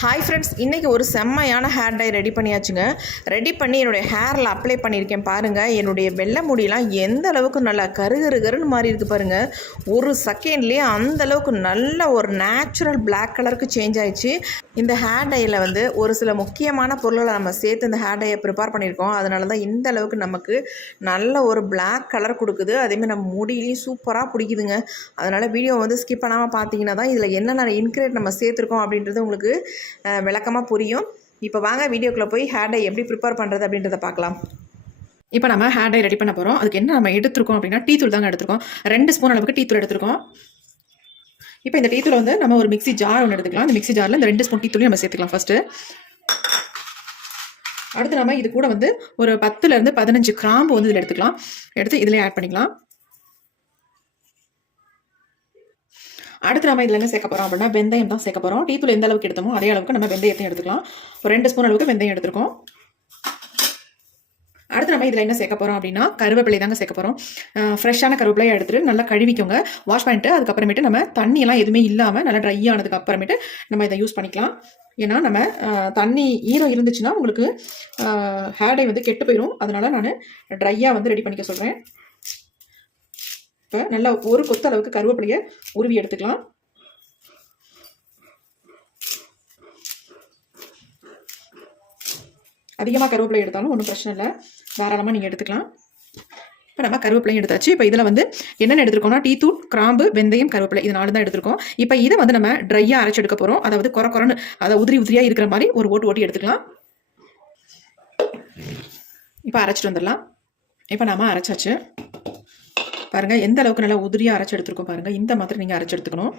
Hi friends, இன்றைக்கி ஒரு செம்மையான ஹேர் டை ரெடி பண்ணியாச்சுங்க. ரெடி பண்ணி என்னுடைய ஹேரில் அப்ளை பண்ணியிருக்கேன் பாருங்கள். என்னுடைய வெள்ளை முடியெலாம் எந்த அளவுக்கு நல்லா கருன்னு மாறி இருக்குது பாருங்கள். ஒரு செகண்ட்லேயே அந்தளவுக்கு நல்ல ஒரு நேச்சுரல் பிளாக் கலருக்கு சேஞ்ச் ஆயிடுச்சு. இந்த ஹேர் டையில் ஒரு சில முக்கியமான பொருள்களை நம்ம சேர்த்து இந்த ஹேர் டையை ப்ரிப்பேர் பண்ணியிருக்கோம். அதனால தான் இந்த அளவுக்கு நமக்கு நல்ல ஒரு பிளாக் கலர் கொடுக்குது. அதேமாதிரி நம்ம முடியிலையும் சூப்பராக பிடிக்குதுங்க. அதனால் வீடியோ ஸ்கிப் பண்ணாமல் பார்த்தீங்கன்னா தான் இதில் என்னென்ன இன்க்ரீடியன்ட் நம்ம சேர்த்துருக்கோம் அப்படின்றது உங்களுக்கு விளக்கமாக புரியும். இப்போ வாங்க வீடியோக்குள்ளே போய் ஹேர் டை எப்படி ப்ரிப்பேர் பண்ணுறது அப்படின்றத பார்க்கலாம். இப்போ நம்ம ஹேர் டை ரெடி பண்ண போகிறோம். அதுக்கு என்ன நம்ம எடுத்துருக்கோம் அப்படின்னா டீ தூள் தாங்க எடுத்துருக்கோம். 2 ஸ்பூன் அளவுக்கு டீ தூள் எடுத்துருக்கோம். இப்போ இந்த டீ தூள் நம்ம ஒரு மிக்ஸி ஜார் ஒன்று எடுத்துக்கலாம். இந்த மிக்ஸி ஜாரில் இந்த 2 ஸ்பூன் டீ தூளையும் நம்ம சேர்த்துக்கலாம் ஃபஸ்ட்டு. அடுத்து நம்ம இது கூட ஒரு 10லேருந்து 15 கிராம்பு இதில் எடுத்துக்கலாம். எடுத்து இதில் ஆட் பண்ணிக்கலாம். அடுத்து நம்ம இதில் என்ன சேர்க்க போகிறோம் அப்படின்னா வெந்தயம் தான் சேர்க்க போகிறோம். டீ தூள் எந்த அளவுக்கு எடுத்தோமோ அதே அளவுக்கு நம்ம வெந்தயத்தையும் எடுத்துக்கலாம். ஒரு 2 ஸ்பூன் அளவுக்கு வெந்தயம் எடுத்துருக்கோம். அடுத்து நம்ம இதில் என்ன சேர்க்க போகிறோம் அப்படின்னா கருவேப்பிலை தாங்க சேர்க்க போகிறோம். ஃப்ரெஷ்ஷான கருவேப்பிலையை எடுத்துகிட்டு நல்லா கழுவிக்கோங்க, வாஷ் பண்ணிட்டு அதுக்கப்புறமேட்டு நம்ம தண்ணியெல்லாம் எதுவுமே இல்லாமல் நல்லா ட்ரை ஆனதுக்கு அப்புறமேட்டு நம்ம இதை யூஸ் பண்ணிக்கலாம். ஏன்னா நம்ம தண்ணி ஈரம் இருந்துச்சுன்னா உங்களுக்கு ஹேர் டை கெட்டு போயிடும். அதனால நான் ட்ரையாக ரெடி பண்ணிக்க சொல்கிறேன். இப்போ நல்லா ஒரு கொத்த அளவுக்கு கருவேப்பிலையை உருவி எடுத்துக்கலாம். அதிகமாக கருவேப்பிலை எடுத்தாலும் ஒன்றும் பிரச்சனை இல்லை, தாராளமாக நீங்கள் எடுத்துக்கலாம். இப்போ நம்ம கருவேப்பிலையும் எடுத்தாச்சு. இப்போ இதில் என்னென்ன எடுத்துருக்கோம்னா டீ தூள், கிராம்பு, வெந்தயம், கருவேப்பிலை இது 4 தான் எடுத்துருக்கோம். இப்போ இதை நம்ம ட்ரையாக அரைச்சி எடுக்க போகிறோம். அதாவது குறைன்னு அதை உதிரியாக இருக்கிற மாதிரி ஒரு ஓட்டி எடுத்துக்கலாம். இப்போ அரைச்சிட்டு வந்துடலாம். இப்போ நாம் அரைச்சாச்சு பாருங்கள். எந்த அளவுக்கு நல்லா உதிரியாக அரைச்சி எடுத்துருக்கோம் பாருங்கள். இந்த மாதிரி நீங்கள் அரைச்சி எடுத்துக்கணும்.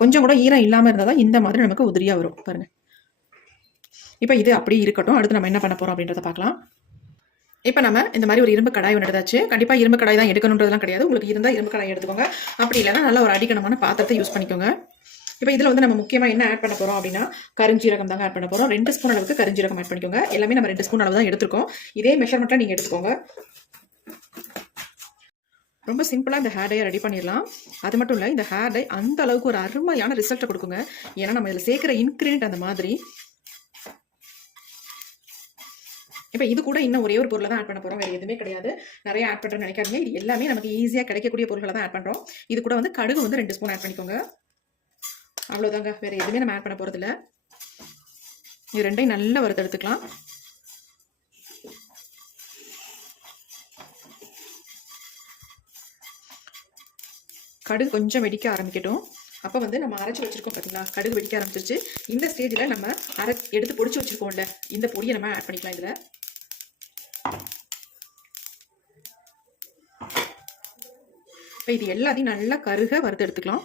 கொஞ்சம் கூட ஈரம் இல்லாமல் இருந்தால் தான் இந்த மாதிரி நமக்கு உதிரியாக வரும் பாருங்கள். இப்போ இது அப்படியே இருக்கட்டும். அடுத்து நம்ம என்ன பண்ண போகிறோம் அப்படின்றத பார்க்கலாம். இப்போ நம்ம இந்த மாதிரி ஒரு இரும்பு கடாய் ஒன்று எடுத்தாச்சு. கண்டிப்பாக இரும்பு கடாய் தான் எடுக்கணுன்றதுலாம் கிடையாது. உங்களுக்கு இருந்தால் இரும்பு கடாய் எடுத்துக்கோங்க. அப்படி இல்லைன்னா நல்ல ஒரு அடிக்கணமான பாத்திரத்தை யூஸ் பண்ணிக்கோங்க. இப்போ இதில் நம்ம முக்கியமாக என்ன ஆட் பண்ண போகிறோம் அப்படின்னா கருஞ்சீரகம் தாங்க ஆட் பண்ண போகிறோம். 2 ஸ்பூன் அளவுக்கு கருஞ்சீரகம் ஆட் பண்ணிக்கோங்க. எல்லாமே நம்ம 2 ஸ்பூன் அளவு தான் எடுத்துருக்கோம். இதே மெஷர்மெண்ட்டில் நீங்கள் எடுத்துக்கோங்க. ரொம்ப சிம்பிளாக இந்த ஹேர் டையை ரெடி பண்ணிடலாம். அது மட்டும் இல்லை, இந்த ஹேர் டை அந்த அளவுக்கு ஒரு அருமையான ரிசல்ட்டை கொடுக்குங்க. ஏன்னா நம்ம இதில் சேர்க்குற இன்க்ரீடியன்ட் அந்த மாதிரி. இப்போ இது கூட இன்னும் ஒரே ஒரு பொருளை தான் ஆட் பண்ண போகிறோம், வேறு எதுவுமே கிடையாது. நிறைய ஆட் பண்ணுறேன்னு நினைக்காதீங்க. இது எல்லாமே நமக்கு ஈஸியாக கிடைக்கக்கூடிய பொருட்களை தான் ஆட் பண்ணுறோம். இது கூட கடுகு 2 ஸ்பூன் ஆட் பண்ணிக்கோங்க. அவ்வளோதாங்க, வேறு எதுவுமே நம்ம ஆட் பண்ண போகிறதில்ல. இது ரெண்டையும் நல்லா வறுத்தெடுத்துக்கலாம். கடுகு கொஞ்சம் வெடிக்க ஆரம்பிக்கட்டும். அப்போ நம்ம அரைச்சி வச்சுருக்கோம் பார்த்தீங்களா, கடுகு வெடிக்க ஆரம்பிச்சிருச்சு. இந்த ஸ்டேஜில் நம்ம எடுத்து பொடிச்சு வச்சுருக்கோம்ல, இந்த பொடியை நம்ம ஆட் பண்ணிக்கலாம். இதில் இப்போ இது எல்லாத்தையும் நல்லா கருக வறுத்து எடுத்துக்கலாம்.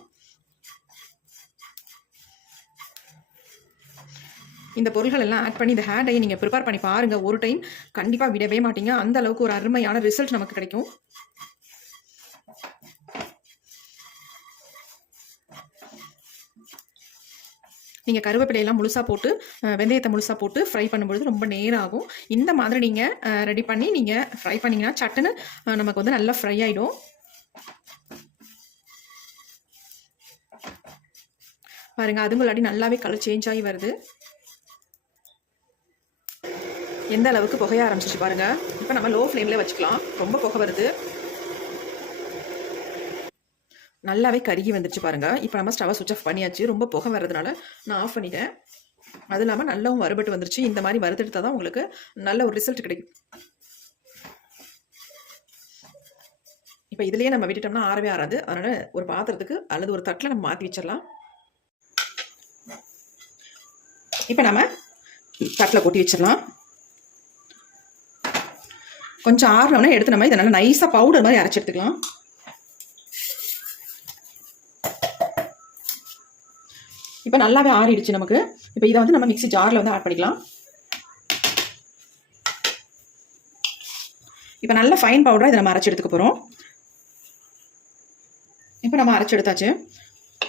இந்த பொருள்கள் எல்லாம் ஆட் பண்ணி இந்த ஹேர் டையை நீங்கள் ப்ரிப்பேர் பண்ணி பாருங்கள். ஒரு டைம் கண்டிப்பாக விடவே மாட்டீங்க. அந்த அளவுக்கு ஒரு அருமையான ரிசல்ட் நமக்கு கிடைக்கும். நீங்கள் கருவேப்பிலையெல்லாம் முழுசாக போட்டு வெந்தயத்தை முழுசாக போட்டு ஃப்ரை பண்ணும்பொழுது ரொம்ப நேரம் ஆகும். இந்த மாதிரி நீங்கள் ரெடி பண்ணி நீங்கள் ஃப்ரை பண்ணிங்கன்னா சட்டுன்னு நமக்கு நல்லா ஃப்ரை ஆகிடும். பாருங்கள், அதுங்களாடி நல்லாவே கலர் சேஞ்ச் ஆகி வருது. எந்த அளவுக்கு புகைய ஆரம்பிச்சிச்சு பாருங்கள். இப்போ நம்ம லோ ஃப்ளேமில் வச்சுக்கலாம். ரொம்ப புகை வருது, நல்லாவே கருகி வந்துருச்சு பாருங்கள். இப்போ நம்ம ஸ்டவ்வை சுவிட்ச் ஆஃப் பண்ணியாச்சு. ரொம்ப புகை வர்றதுனால நான் ஆஃப் பண்ணிட்டேன். அது இல்லாமல் நல்லாவும் வறுபட்டு வந்துருச்சு. இந்த மாதிரி வறுத்தெடுத்தால் தான் உங்களுக்கு நல்ல ஒரு ரிசல்ட் கிடைக்கும். இப்போ இதுலேயே நம்ம விட்டுட்டோம்னா ஆறவே ஆறாது. அதனால் ஒரு பாத்திரத்துக்கு அல்லது ஒரு தட்டில் நம்ம மாற்றி வச்சிடலாம். இப்போ நம்ம தட்டில் கொட்டி வச்சிடலாம். கொஞ்சம் ஆறினோடனே எடுத்து நம்ம இதை நல்லா நைஸாக பவுடர் மாதிரி அரைச்சி எடுத்துக்கலாம். இப்போ நல்லாவே ஆறிடுச்சு நமக்கு. இப்போ இதை நம்ம மிக்ஸி ஜாரில் ஆட் பண்ணிக்கலாம். இப்போ நல்ல ஃபைன் பவுடராக இதை நம்ம அரைச்சி எடுத்துக்க போகிறோம். இப்போ நம்ம அரைச்சி எடுத்தாச்சு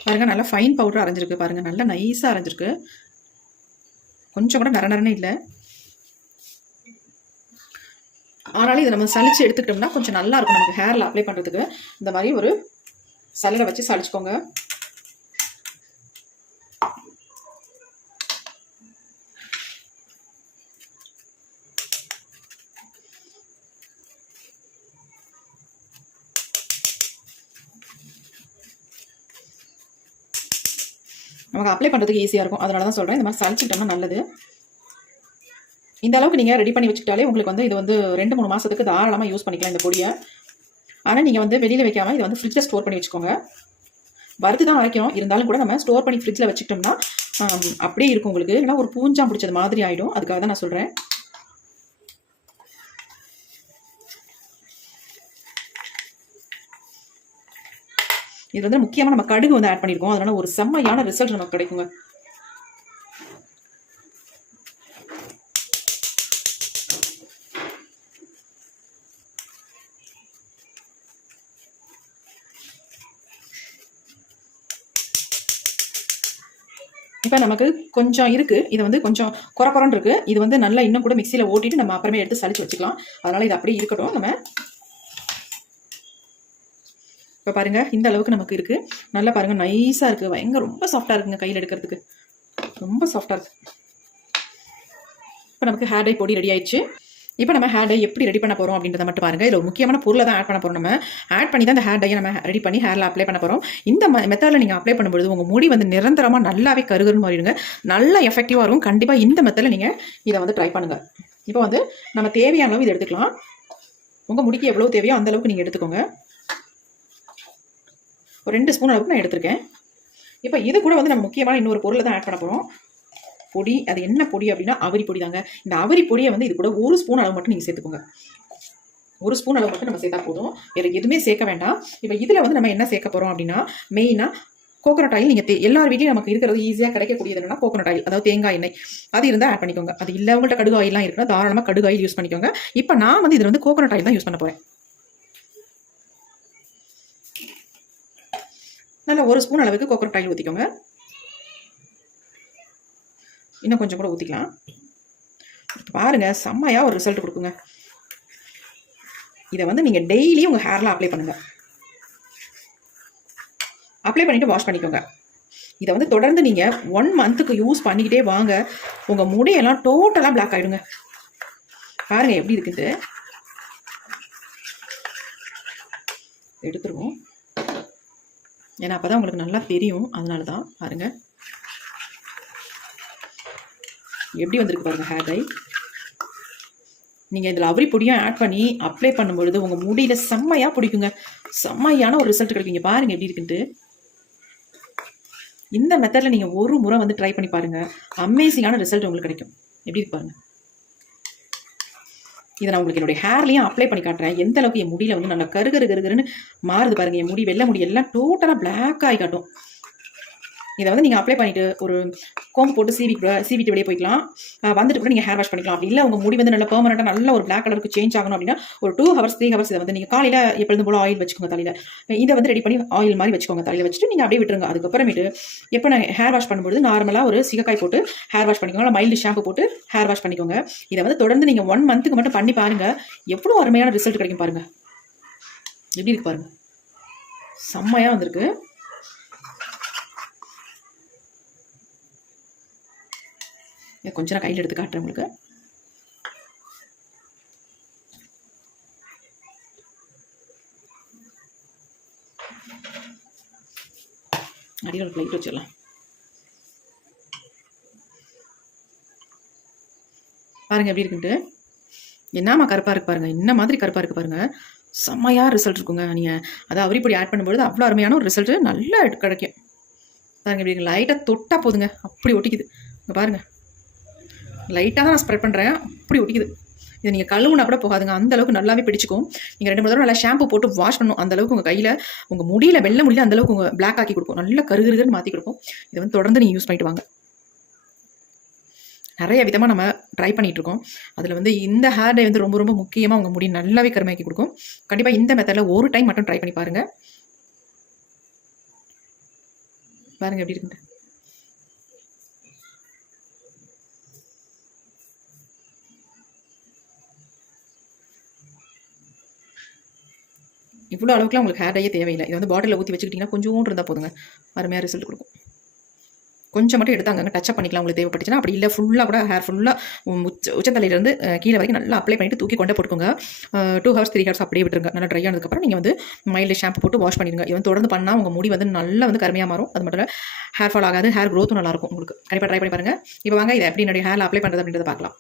பாருங்கள். நல்லா ஃபைன் பவுடர் அரைஞ்சிருக்கு பாருங்கள். நல்லா நைஸாக அரைஞ்சிருக்கு. கொஞ்சம் கூட நரநரனே இல்லை. ஆனாலும் இதை நம்ம சளிச்சு எடுத்துக்கிட்டோம்னா கொஞ்சம் நல்லா இருக்கும் நமக்கு ஹேரில் அப்ளை பண்ணுறதுக்கு. இந்த மாதிரி ஒரு சல்லடை வச்சு சளிச்சுக்கோங்க. நமக்கு அப்ளை பண்ணுறதுக்கு ஈஸியாக இருக்கும். அதனால தான் சொல்கிறேன், இந்த மாதிரி சளிச்சிட்டோம்னா நல்லது. இந்த அளவுக்கு நீங்கள் ரெடி பண்ணி வச்சுக்கிட்டாலே உங்களுக்கு வந்து இது வந்து 2-3 மாதத்துக்கு தாராளமாக யூஸ் பண்ணிக்கலாம் இந்த பொடியை. ஆனால் நீங்கள் வந்து வெளியில் வைக்காமல் இதை வந்து ஃப்ரிட்ஜில் ஸ்டோர் பண்ணி வச்சுக்கோங்க. வறுத்து தான் அரைக்கிறோம், இருந்தாலும் கூட நம்ம ஸ்டோர் பண்ணி ஃப்ரிட்ஜில் வச்சுக்கிட்டோம்னா அப்படியே இருக்கும் உங்களுக்கு. இல்லைன்னா ஒரு பூஞ்சா பிடிச்சது மாதிரி ஆகிடும். அதுக்காக தான் நான் சொல்கிறேன். இது வந்து முக்கியமாக நம்ம கடுகு வந்து ஆட் பண்ணியிருக்கோம். அதனால ஒரு செம்மையான ரிசல்ட் நமக்கு கிடைக்குங்க. இப்போ நமக்கு கொஞ்சம் இருக்குது, இது வந்து கொஞ்சம் குறக்குறன்னு இருக்குது. இது வந்து நல்லா இன்னும் கூட மிக்சியில் ஓட்டிட்டு நம்ம அப்புறமே எடுத்து சளிச்சு வச்சுக்கலாம். அதனால் இது அப்படியே இருக்கட்டும். நம்ம இப்போ பாருங்கள், இந்த அளவுக்கு நமக்கு இருக்குது. நல்லா பாருங்கள், நைஸாக இருக்குது. பயங்கர ரொம்ப சாஃப்டாக இருக்குங்க, கையில் எடுக்கிறதுக்கு ரொம்ப சாஃப்டாக இருக்குது. இப்போ நமக்கு ஹேர் டை பொடி ரெடி ஆயிடுச்சு. இப்போ நம்ம ஹேர் டை எப்படி ரெடி பண்ண போகிறோம் அப்படின்றத மட்டும் பாருங்கள். இதில் ஒரு முக்கியமான பொருளை தான் ஆட் பண்ண போகிறோம். நம்ம ஆட் பண்ணி தான் இந்த ஹேர் டையை நம்ம ரெடி பண்ணி ஹேரில் அப்ளை பண்ண போகிறோம். இந்த மெத்தடில் நீங்கள் அப்ளை பண்ணும்போது உங்கள் முடி வந்து நிரந்தரமாக நல்லாவே கருகருன்னு மாறிடுங்க. நல்லா எஃபெக்டிவாக இருக்கும். கண்டிப்பாக இந்த மெத்தடில் நீங்கள் இதை வந்து ட்ரை பண்ணுங்கள். இப்போ வந்து நம்ம தேவையான அளவு இதை எடுத்துக்கலாம். உங்கள் முடிக்கு எவ்வளோ தேவையோ அந்த அளவுக்கு நீங்கள் எடுத்துக்கோங்க. ஒரு 2 ஸ்பூன் அளவுக்கு நான் எடுத்திருக்கேன். இப்போ இது கூட வந்து நம்ம முக்கியமான இன்னொரு பொருளை தான் ஆட் பண்ண போகிறோம். பொடி. அது என்ன பொடி அப்படின்னா அவரி பொடி தாங்க. இந்த அவரி பொடியை வந்து இது கூட 1 ஸ்பூன் அளவு மட்டும் நீங்கள் சேர்த்துக்கோங்க. 1 ஸ்பூன் அளவு மட்டும் நம்ம சேர்த்தா போதும், வேறு எதுவுமே சேர்க்க வேண்டாம். இப்போ இதில் வந்து நம்ம என்ன சேர்க்க போகிறோம் அப்படின்னா, மெயினாக கோகோனட் ஆயில். நீங்கள் எல்லார் வீட்லையும் நமக்கு இருக்கிறது ஈஸியாக கிடைக்கக்கூடியது என்னன்னா கோகோனட் ஆயில், அதாவது தேங்காய் எண்ணெய். அது இருந்தால் ஆட் பண்ணிக்கோங்க. அது இல்லை உங்கள்கிட்ட கடுகு ஆயிலாம் இருக்குன்னா தாராளமாக கடுகு ஆயில் யூஸ் பண்ணிக்கோங்க. இப்போ நான் வந்து இதில் வந்து கோகோனட் ஆயில் தான் யூஸ் பண்ண போகிறேன். நல்லா 1 ஸ்பூன் அளவுக்கு கோகோனட் ஆயில் ஊற்றிக்கோங்க. இன்னும் கொஞ்சம் கூட ஊற்றிக்கலாம். பாருங்கள், செம்மையாக ஒரு ரிசல்ட் கொடுக்குங்க. இதை வந்து நீங்கள் டெய்லியும் உங்கள் ஹேரில் அப்ளை பண்ணுங்கள். அப்ளை பண்ணிவிட்டு வாஷ் பண்ணிக்கோங்க. இதை வந்து தொடர்ந்து நீங்கள் 1 மந்த்துக்கு யூஸ் பண்ணிக்கிட்டே வாங்க. உங்கள் முடியெல்லாம் டோட்டலாக பிளாக் ஆகிடுங்க. பாருங்கள் எப்படி இருக்குது. எடுத்துருவோம், ஏன்னா அப்போ தான் உங்களுக்கு நல்லா தெரியும். அதனால தான் பாருங்கள் எப்படி வந்திருக்கு பாருங்கள் ஹேர் டை. நீங்கள் இதில் அவரி பொடியும் ஆட் பண்ணி அப்ளை பண்ணும்பொழுது உங்கள் முடியில் செம்மையாக பிடிக்குங்க. செம்மையான ஒரு ரிசல்ட் கிடைக்குங்க. பாருங்கள் எப்படி இருக்குன்ட்டு. இந்த மெத்தடில் நீங்கள் ஒரு முறை வந்து ட்ரை பண்ணி பாருங்கள். அமேசிங்கான ரிசல்ட் உங்களுக்கு கிடைக்கும். எப்படி இருக்கு பாருங்கள். இதை நான் உங்களுக்கு என்னுடைய ஹேர்லையும் அப்ளை பண்ணி காட்டுறேன். எந்த அளவுக்கு என் முடியில் வந்து நல்லா கருகருன்னு மாறுது பாருங்கள். என் முடி, வெள்ளை முடி எல்லாம் டோட்டலாக பிளாக் ஆகி காட்டும். இதை வந்து நீங்கள் அப்ளை பண்ணிவிட்டு ஒரு கோம்பு போட்டு சீவிட்டு வெளியே போய்க்கலாம். வந்துட்டு கூட நீங்கள் ஹேர் வாஷ் பண்ணிக்கலாம். அப்படி இல்லை உங்கள் முடி வந்து நல்லா பெர்மனெண்ட்டாக நல்ல ஒரு பிளாக் கலருக்கு சேஞ்ச் ஆகணும் அப்படின்னா ஒரு 2 ஹவர்ஸ் 3 ஹவர்ஸ் இதை வந்து நீங்கள் காலையில் எப்பொழுதும் போல ஆயில் வச்சுக்கோங்க தலையில். இதை வந்து ரெடி பண்ணி ஆயில் மாதிரி வச்சுக்கோங்க தலையில் வச்சுட்டு நீங்கள் அப்படியே விட்டுருங்க. அதுக்கப்புறமேட்டு எப்போ நான் ஹேர் வாஷ் பண்ணும்போது நார்மலாக ஒரு சீக்காய் போட்டு ஹேர் வாஷ் பண்ணிக்கோங்க. இல்லை மைல்டு ஷாம்பு போட்டு ஹேர் வாஷ் பண்ணிக்கோங்க. இதை வந்து தொடர்ந்து நீங்கள் 1 மந்த்துக்கு மட்டும் பண்ணி பாருங்கள். எவ்வளோ அருமையான ரிசல்ட் கிடைக்கும் பாருங்கள். எப்படி இருக்கு பாருங்கள். செம்மையாக வந்திருக்கு. கொஞ்சம் நான் கையில் எடுத்து காட்டுறேன் உங்களுக்கு. அடியில் ஒரு பிளேட் வச்சிடலாம். பாருங்க எப்படி இருக்குன்ட்டு. என்னமா கருப்பாக இருக்கு பாருங்க. என்ன மாதிரி கருப்பாக இருக்கு பாருங்க. செம்மையாக ரிசல்ட் இருக்குங்க. நீங்கள் அதை அவரிப்பொடி ஆட் பண்ணும்போது அவ்வளோ அருமையான ஒரு ரிசல்ட் நல்லா கிடைக்கும். பாருங்க எப்படி லைட்டாக தொட்டால் போதுங்க, அப்படி ஒட்டிக்குது. இங்கே பாருங்கள், லைட்டாக தான் நான் ஸ்ப்ரெட் பண்ணுறேன், அப்படி ஒட்டிக்குது. இதை நீங்கள் கழுவுனா கூட போகாதுங்க, அந்த அளவுக்கு நல்லாவே பிடிச்சிக்கும். நீங்கள் 2-3 தடவை நல்லா ஷாம்பு போட்டு வாஷ் பண்ணணும். அந்த அளவுக்கு உங்கள் கையில் உங்கள் முடியல வெள்ளை முடியல அந்த அளவுக்கு உங்கள் பிளாக் ஆக்கி கொடுக்கும். நல்லா கருகருன்னு மாற்றி கொடுக்கும். இதை வந்து தொடர்ந்து நீங்கள் யூஸ் பண்ணிட்டு வாங்க. நிறைய விதமாக நம்ம ட்ரை பண்ணிகிட்டு இருக்கோம். அதில் வந்து இந்த ஹேர் டை வந்து ரொம்ப ரொம்ப முக்கியமாக உங்கள் முடி நல்லாவே கருமையாக்கி கொடுக்கும். கண்டிப்பாக இந்த மெத்தடில் ஒரு டைம் மட்டும் ட்ரை பண்ணி பாருங்கள். பாருங்கள் எப்படி இருக்குங்க. இவ்வளோ அளவுக்குலாம் உங்களுக்கு ஹேர் டையே தேவையில்லை. இது வந்து பாட்டிலில் ஊற்றி வச்சுக்கிட்டிங்கன்னா கொஞ்சோண்டு இருந்தால் போதுங்க, அருமையாக ரிசல்ட் கொடுக்கும். கொஞ்சம் மட்டும் எடுத்து அங்கங்கே டச்சப் பண்ணிக்கலாம் உங்களுக்கு தேவைப்பட்டுச்சுன்னா. அப்படி இல்லை ஃபுல்லாக கூட ஹேர் ஃபுல்லாக உச்சத்தலையிலேருந்து கீழே வரைக்கும் நல்லா அப்ளை பண்ணிவிட்டு தூக்கி கொண்டே போட்டுக்கோங்க. 2 ஹவர்ஸ் 3 ஹவர்ஸ் அப்படியே விட்டுருங்க. நல்லா ட்ரை ஆனதுக்கப்புறம் நீங்கள் வந்து மைல்டு ஷாம்பு போட்டு வாஷ் பண்ணிடுங்க. இது வந்து தொடர்ந்து பண்ணால் உங்கள் முடி வந்து நல்லா வந்து கருமையாக மாறும். அது மட்டும் இல்லை ஹேர் ஃபால் ஆகாது, ஹேர் க்ரோத்தும் நல்லாயிருக்கும் உங்களுக்கு. கண்டிப்பாக ட்ரை பண்ணி பாருங்கள். இப்போ வாங்க இதை எப்படி என்னுடைய ஹேரில் அப்ளை பண்ணுறது அப்படின்றத பார்க்கலாம்.